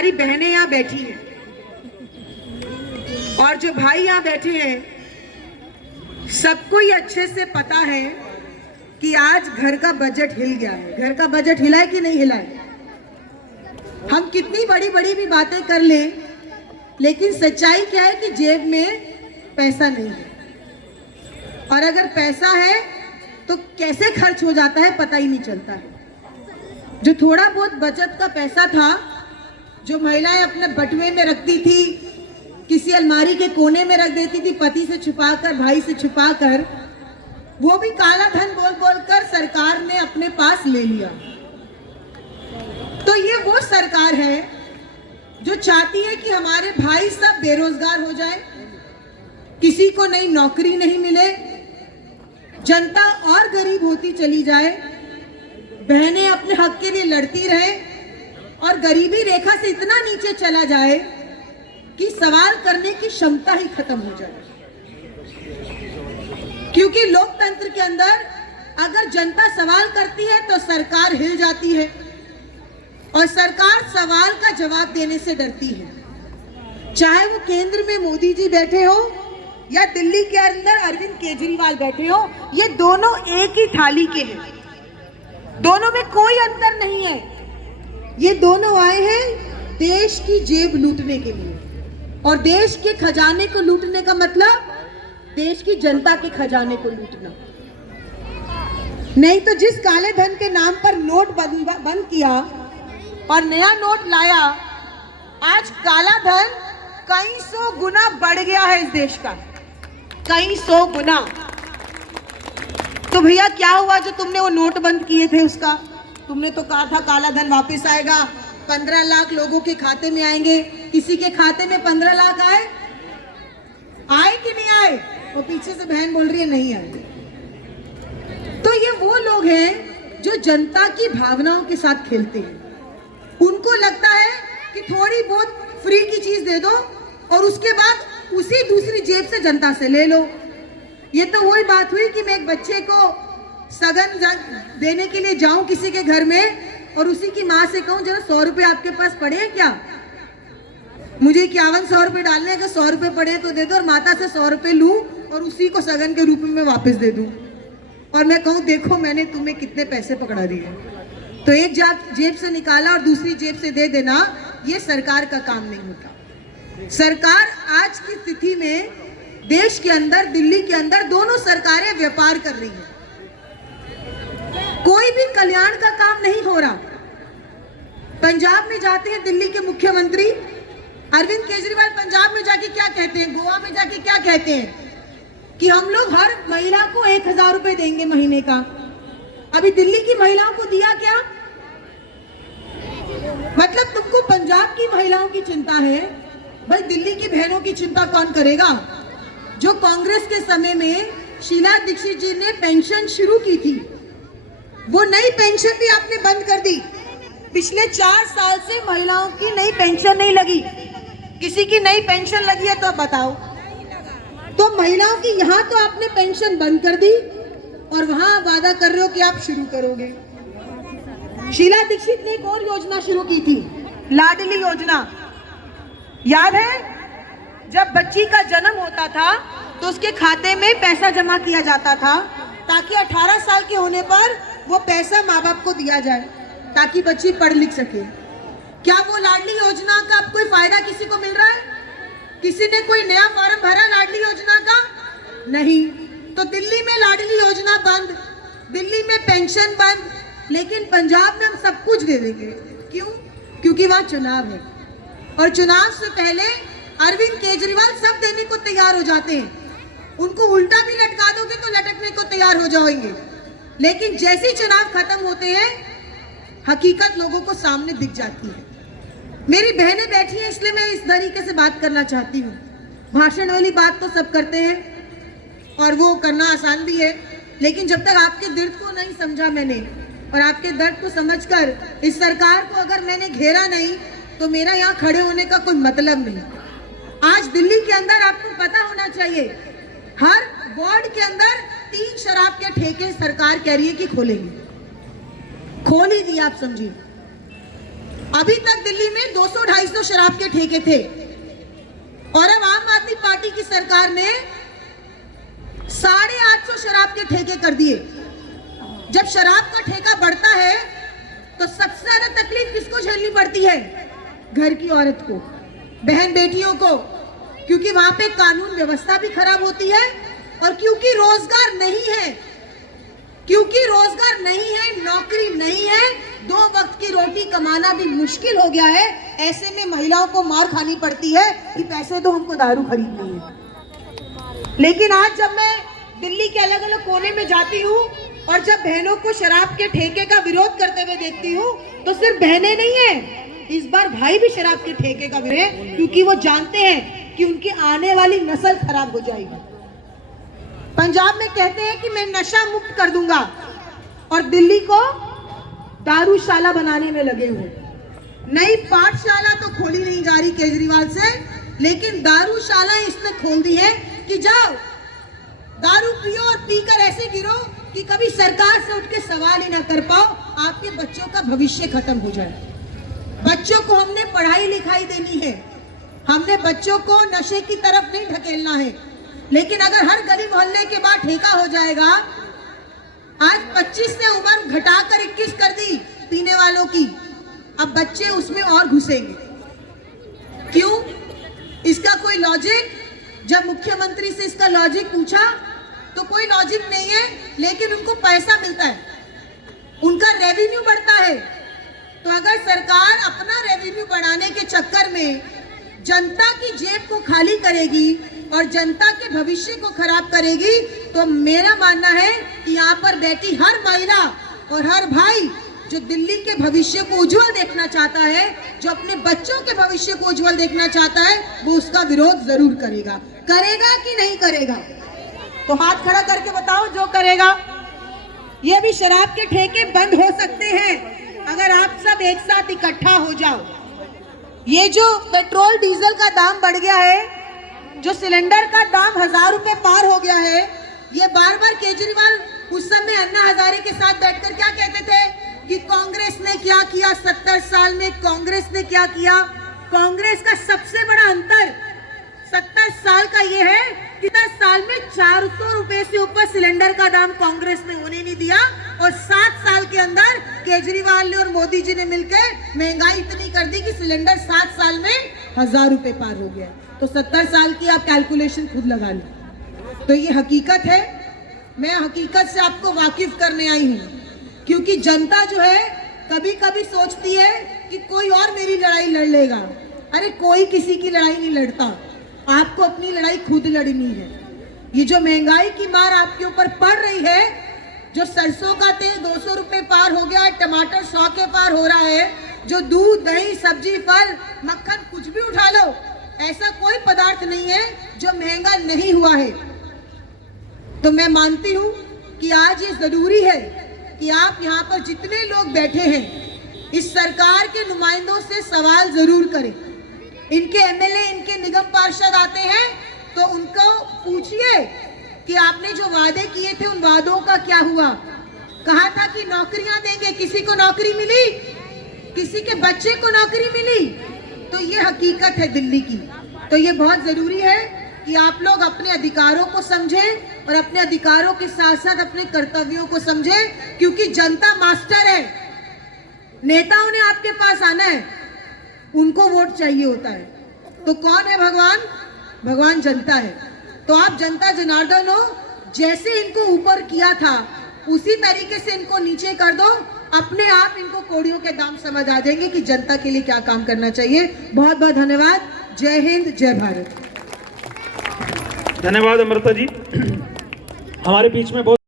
हमारी बहनें यहाँ बैठी हैं और जो भाई यहाँ बैठे हैं, सबको ये अच्छे से पता है कि आज घर का बजट हिल गया है। घर का बजट हिला है कि नहीं हिला है? हम कितनी बड़ी बड़ी भी बातें कर लें, लेकिन सच्चाई क्या है कि जेब में पैसा नहीं है, और अगर पैसा है तो कैसे खर्च हो जाता है पता ही नहीं चलता है। जो थोड़ा बहुत बचत का पैसा था, जो महिलाएं अपने बटुए में रखती थी, किसी अलमारी के कोने में रख देती थी, पति से छुपाकर, भाई से छुपाकर, वो भी काला धन बोल बोलकर सरकार ने अपने पास ले लिया। तो ये वो सरकार है जो चाहती है कि हमारे भाई सब बेरोजगार हो जाए, किसी को नई नौकरी नहीं मिले, जनता और गरीब होती चली जाए, बहनें अपने हक के लिए लड़ती रहे और गरीबी रेखा से इतना नीचे चला जाए कि सवाल करने की क्षमता ही खत्म हो जाए। क्योंकि लोकतंत्र के अंदर अगर जनता सवाल करती है तो सरकार हिल जाती है, और सरकार सवाल का जवाब देने से डरती है। चाहे वो केंद्र में मोदी जी बैठे हो या दिल्ली के अंदर अरविंद केजरीवाल बैठे हो, ये दोनों एक ही थाली के हैं, दोनों में कोई अंतर नहीं है। ये दोनों आए हैं देश की जेब लूटने के लिए, और देश के खजाने को लूटने का मतलब देश की जनता के खजाने को लूटना। नहीं तो जिस काले धन के नाम पर नोट बंद किया और नया नोट लाया, आज काला धन कई सौ गुना बढ़ गया है इस देश का, कई सौ गुना। तो भैया क्या हुआ जो तुमने वो नोट बंद किए थे उसका? तुमने तो कहा था काला धन वापस आएगा, 15 लाख लोगों के खाते में आएंगे। किसी के खाते में 15 लाख आए? आए कि नहीं आए? वो पीछे से बहन बोल रही है नहीं आए। तो ये वो लोग हैं जो जनता की भावनाओं के साथ खेलते हैं। उनको लगता है कि थोड़ी बहुत फ्री की चीज दे दो और उसके बाद उसी दूसरी जेब से जनता से ले लो। ये तो वही बात हुई कि मैं एक बच्चे को सगन देने के लिए जाऊं किसी के घर में और उसी की माँ से कहूं जरा 100 रुपए आपके पास पड़े हैं क्या? मुझे 5100 रुपए डालने का, 100 रुपए पड़े तो दे दो, और माता से 100 रुपए लूं और उसी को सगन के रूप में वापस दे दूं, और मैं कहूं देखो मैंने तुम्हें कितने पैसे पकड़ा दिए। तो एक जेब से निकाला और दूसरी जेब से दे देना, ये सरकार का काम नहीं होता। सरकार आज की स्थिति में देश के अंदर, दिल्ली के अंदर दोनों सरकारें व्यापार कर रही हैं। कोई भी कल्याण का काम नहीं हो रहा। पंजाब में जाते हैं दिल्ली के मुख्यमंत्री अरविंद केजरीवाल, पंजाब में जाके क्या कहते हैं, गोवा में जाके क्या कहते हैं कि हम लोग हर महिला को 1000 रुपए देंगे महीने का। अभी दिल्ली की महिलाओं को दिया क्या? मतलब तुमको पंजाब की महिलाओं की चिंता है, भाई दिल्ली की बहनों की चिंता कौन करेगा? जो कांग्रेस के समय में शीला दीक्षित जी ने पेंशन शुरू की थी, वो नई पेंशन भी आपने बंद कर दी। पिछले 4 साल से महिलाओं की नई पेंशन नहीं लगी। किसी की नई पेंशन लगी है तो अब बताओ। तो महिलाओं की यहाँ तो आपने पेंशन बंद कर दी और वहां वादा कर रहे हो कि आप शुरू करोगे। शीला दीक्षित ने एक और योजना शुरू की थी, लाडली योजना। याद है? जब बच्ची का जन्म होता था तो उसके खाते में पैसा जमा किया जाता था ताकि 18 साल के होने पर वो पैसा माँ बाप को दिया जाए ताकि बच्ची पढ़ लिख सके। क्या वो लाडली योजना का अब कोई फायदा किसी को मिल रहा है? किसी ने कोई नया फॉर्म भरा लाडली योजना का? नहीं। तो दिल्ली में लाडली योजना बंद, दिल्ली में पेंशन बंद, लेकिन पंजाब में हम सब कुछ दे देंगे। क्यों? क्योंकि वहां चुनाव है, और चुनाव से पहले अरविंद केजरीवाल सब देने को तैयार हो जाते हैं। उनको उल्टा भी लटका दोगे तो लटकने को तैयार हो जाएंगे, लेकिन जैसे ही चुनाव खत्म होते हैं हकीकत लोगों को सामने दिख जाती है। मेरी बहनें बैठी हैं इसलिए मैं इस तरीके से बात करना चाहती हूँ। भाषण वाली बात तो सब करते हैं और वो करना आसान भी है, लेकिन जब तक आपके दर्द को नहीं समझा मैंने और आपके दर्द को समझकर इस सरकार को अगर मैंने घेरा नहीं तो मेरा यहाँ खड़े होने का कोई मतलब नहीं। आज दिल्ली के अंदर आपको पता होना चाहिए, हर वार्ड के अंदर 3 शराब के ठेके सरकार कह रही है कि खोलेंगे। खोल ही दिया आप समझिए। अभी तक दिल्ली में 200-250 शराब के ठेके थे और अब आम आदमी पार्टी की सरकार ने 850 शराब के ठेके कर दिए। जब शराब का ठेका बढ़ता है तो सबसे ज्यादा तकलीफ किसको झेलनी पड़ती है? घर की औरत को, बहन बेटियों को, क्योंकि वहां पे कानून व्यवस्था भी खराब होती है और क्योंकि रोजगार नहीं है, नौकरी नहीं है, 2 वक्त की रोटी कमाना भी मुश्किल हो गया है। ऐसे में महिलाओं को मार खानी पड़ती है कि पैसे तो हमको दारू खरीदनी है। लेकिन आज जब मैं दिल्ली के अलग अलग कोने में जाती हूँ और जब बहनों को शराब के ठेके का विरोध करते हुए देखती हूँ तो सिर्फ बहनें नहीं है, इस बार भाई भी शराब के ठेके का विरोध है, क्योंकि वो जानते हैं कि उनकी आने वाली नस्ल खराब हो जाएगी। पंजाब में कहते हैं कि मैं नशा मुक्त कर दूंगा और दिल्ली को दारूशाला बनाने में लगे हुए। नई पाठशाला तो खोली नहीं जा रही केजरीवाल से, लेकिन दारूशाला इसने खोल दी है कि जाओ दारू पियो और पीकर ऐसे गिरो कि कभी सरकार से उठ के सवाल ही ना कर पाओ, आपके बच्चों का भविष्य खत्म हो जाए। बच्चों को हमने पढ़ाई लिखाई देनी है, हमने बच्चों को नशे की तरफ नहीं ढकेलना है। लेकिन अगर हर गली मोहल्ले के बाद ठेका हो जाएगा, आज 25 से उम्र घटाकर 21 कर दी पीने वालों की, अब बच्चे उसमें और घुसेंगे। क्यों? इसका कोई लॉजिक? जब मुख्यमंत्री से इसका लॉजिक पूछा तो कोई लॉजिक नहीं है, लेकिन उनको पैसा मिलता है, उनका रेवेन्यू बढ़ता है। तो अगर सरकार अपना रेवेन्यू बढ़ाने के चक्कर में जनता की जेब को खाली करेगी और जनता के भविष्य को खराब करेगी, तो मेरा मानना है कि यहाँ पर बैठी हर महिला और हर भाई जो दिल्ली के भविष्य को उज्जवल देखना चाहता है, जो अपने बच्चों के भविष्य को उज्जवल देखना चाहता है, वो उसका विरोध जरूर करेगा। करेगा कि नहीं करेगा? तो हाथ खड़ा करके बताओ जो करेगा। ये भी शराब के ठेके बंद हो सकते हैं अगर आप सब एक साथ इकट्ठा हो जाओ। ये जो पेट्रोल डीजल का दाम बढ़ गया है, जो सिलेंडर का दाम 1000 रुपए पार हो गया है, ये बार बार केजरीवाल उस समय अन्ना हजारे के साथ बैठकर क्या कहते थे कि कांग्रेस ने क्या किया 70 साल में, कांग्रेस ने क्या किया। कांग्रेस का सबसे बड़ा अंतर 70 साल का ये है कि 10 साल में 400 रुपए से ऊपर सिलेंडर का दाम कांग्रेस ने होने नहीं दिया, और 7 साल के अंदर केजरीवाल ने और मोदी जी ने मिलकर महंगाई इतनी कर दी कि सिलेंडर 7 साल में 1000 रुपए पार हो गया। तो 70 साल की आप कैलकुलेशन खुद लगा लो। तो ये हकीकत है, मैं हकीकत से आपको वाकिफ करने आई हूँ, क्योंकि जनता जो है कभी कभी सोचती है कि कोई और मेरी लड़ाई लड़ लेगा। अरे कोई किसी की लड़ाई नहीं लड़ता, आपको अपनी लड़ाई खुद लड़नी है। ये जो महंगाई की मार आपके ऊपर पड़ रही है, जो सरसों का तेल 200 रुपए पार हो गया, टमाटर 100 के पार हो रहा है, जो दूध दही सब्जी फल मक्खन कुछ भी उठा लो, ऐसा कोई पदार्थ नहीं है जो महंगा नहीं हुआ है। तो मैं मानती हूँ कि आज ये जरूरी है कि आप यहाँ पर जितने लोग बैठे हैं इस सरकार के नुमाइंदों से सवाल जरूर करें। इनके एमएलए, इनके निगम पार्षद आते हैं तो उनको पूछिए कि आपने जो वादे किए थे उन वादों का क्या हुआ। कहा था कि नौकरियां देंगे, किसी को नौकरी मिली? किसी के बच्चे को नौकरी मिली? तो ये हकीकत है दिल्ली की। तो ये बहुत जरूरी है कि आप लोग अपने अधिकारों को समझें और अपने अधिकारों के साथ साथ अपने कर्तव्यों को समझें, क्योंकि जनता मास्टर है। नेताओं ने आपके पास आना है, उनको वोट चाहिए होता है। तो कौन है भगवान? भगवान जनता है। तो आप जनता जनार्दन हो, जैसे इनको ऊपर किया था उसी तरीके से इनको नीचे कर दो, अपने आप इनको कौड़ियों के दाम समझ आ जाएंगे कि जनता के लिए क्या काम करना चाहिए। बहुत बहुत धन्यवाद। जय हिंद, जय भारत। धन्यवाद अमृता जी। हमारे बीच में बहुत